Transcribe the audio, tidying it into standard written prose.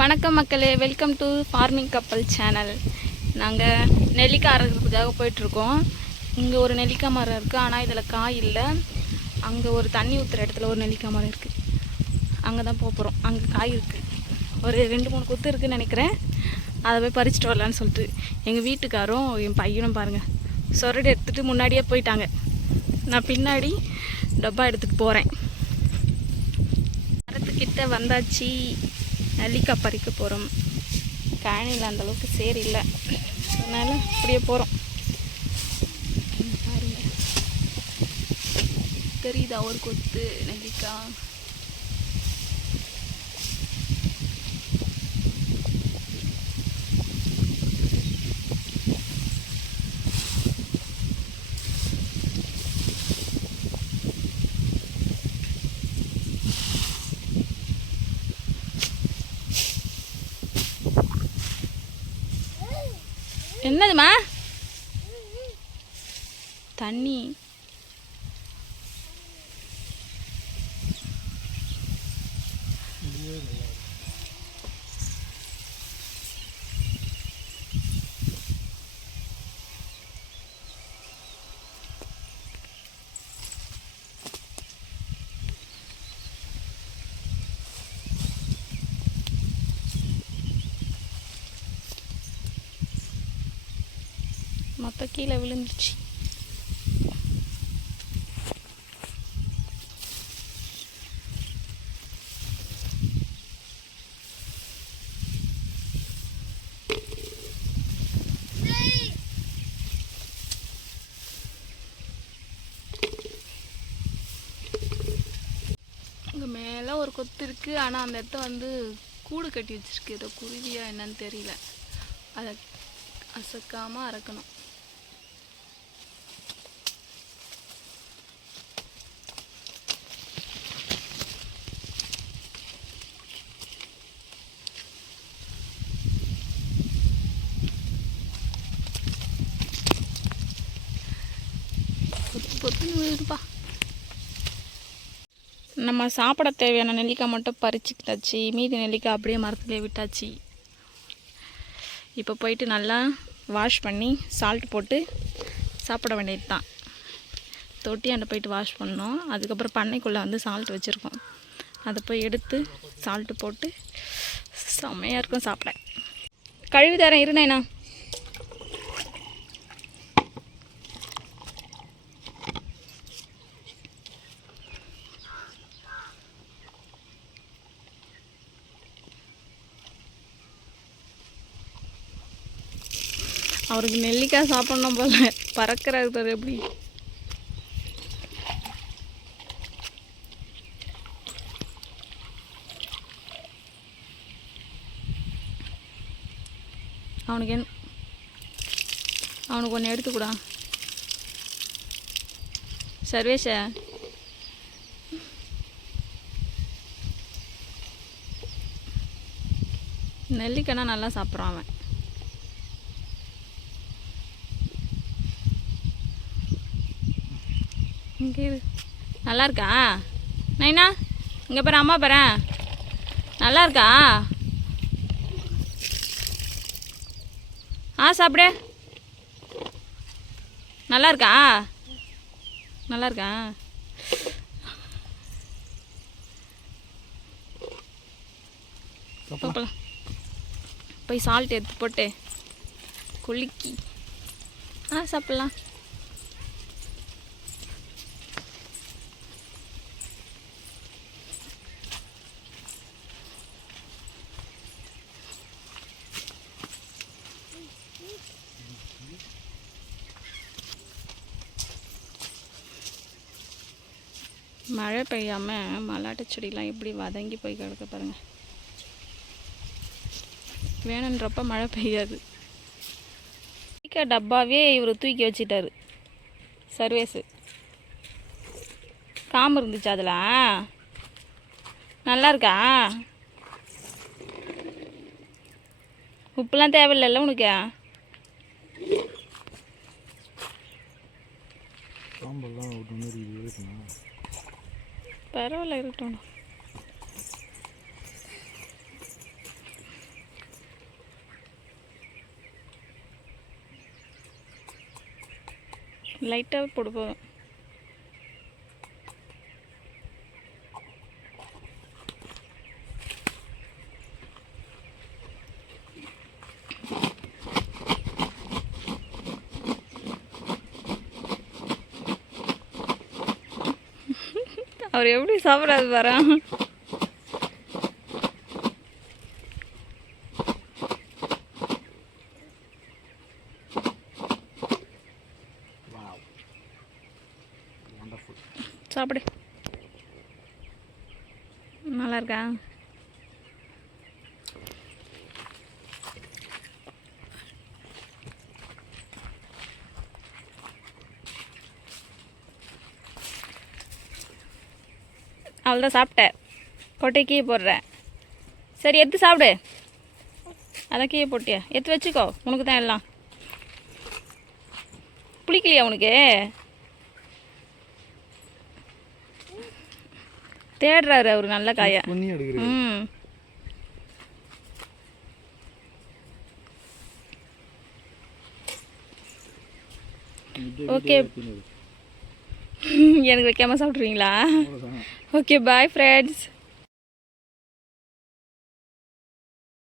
வணக்கம் மக்களே, welcome to farming கப்பல் சேனல். நாங்கள் நெல்லிக்காய் அறுக்கிறதுக்காக போயிட்டுருக்கோம். இங்கே ஒரு நெல்லிக்காய் மரம் இருக்குது, ஆனால் இதில் காய் இல்லை. அங்கே ஒரு தண்ணி ஊற்றுற இடத்துல ஒரு நெல்லிக்காய் மரம் இருக்குது, அங்கே தான் போகிறோம். அங்கே காய் இருக்குது, ஒரு 2-3 கொத்து இருக்குதுன்னு நினைக்கிறேன். அதை போய் பறிச்சுட்டு வரலான்னு சொல்லிட்டு எங்கள் வீட்டுக்காரும் என் பையனும் பாருங்கள் சொரடு எடுத்துகிட்டு முன்னாடியே போயிட்டாங்க. நான் பின்னாடி டப்பா எடுத்துகிட்டு போகிறேன். மரத்துக்கிட்ட வந்தாச்சு, நெல்லிக்காய் பறிக்க போகிறோம். கழனியில் அந்தளவுக்கு சேர் இல்லை, அதனால் அப்படியே போகிறோம். பாருங்க, தெரியுதா ஒரு கொத்து நெல்லிக்காய்? என்னதுமா தண்ணி? மொத்தம் கீழே விழுந்துருச்சு. இங்கே மேலே ஒரு கொத்து இருக்குது, ஆனால் அந்த இடத்த வந்து கூடு கட்டி வச்சிருக்கு. ஏதோ குருவியா என்னன்னு தெரியல. அதை அசைக்காமல் அறக்கணும். பொத்துன்னு விழுதுப்பா. நம்ம சாப்பிட தேவையான நெல்லிக்காய் மட்டும் பறிச்சுக்கிட்டாச்சு, மீதி நெல்லிக்காய் அப்படியே மரத்துலேயே விட்டாச்சு. இப்போ போயிட்டு நல்லா வாஷ் பண்ணி சால்ட் போட்டு சாப்பிட வேண்டியது தான். தொட்டியாண்ட போயிட்டு வாஷ் பண்ணோம். அதுக்கப்புறம் பண்ணைக்குள்ளே வந்து சால்ட் வச்சுருக்கோம், அதை போய் எடுத்து சால்ட்டு போட்டு செம்மையாக இருக்கும் சாப்பிட. கழுவி தரேன் இருந்தேண்ணா. அவருக்கு நெல்லிக்காய் சாப்பிட்ணும் போல பறக்கிறாரு பாரு எப்படி. அவனுக்கு ஒன்று எடுத்துக்கூடா சர்வேஷ. நெல்லிக்காய்னா நல்லா சாப்பிட்றான் அவன். இங்கே நல்லா இருக்கா நைனா? இங்கே பாரு, அம்மா பாரு, நல்லா இருக்கா? சாப்பிடு. நல்லா இருக்கா? நல்லா இருக்கா? போய் சால்ட் எடுத்து போட்டு குலுக்கி சாப்பிட்லாம். மழை பெய்யாமல் மல்லாட்டை செடியெலாம் எப்படி வதங்கி போய் கிடக்க பாருங்கள். வேணுன்றப்ப மழை பெய்யாது. டப்பாவே இவர் தூக்கி வச்சிட்டாரு சர்வேஸு. காம்பு இருந்துச்சு அதில். நல்லா இருக்கா? உப்புலாம் தேவையில்லைல்ல உனக்கு? பரவாயில்ல இருக்கட்டும். லைட்டாக போடு போதும். அவர் எப்படி சாப்பிடாது பாரு. சாப்பிடு. நல்லா இருக்கா? அவ்வளோதான் சாப்பிட்டேன். கொட்டை கீழே போடுறேன். சரி எடுத்து சாப்பிடு. அதான் கீழே போட்டியா? எடுத்து வச்சுக்கோ, உனக்கு தான் எல்லாம். பிடிக்கலையா உனக்கு? தேடுறாரு அவர் நல்ல காயா. ம் ஓகே. எனக்கு வைக்காமல் சாப்பிட்ருவீங்களா? Okay bye friends.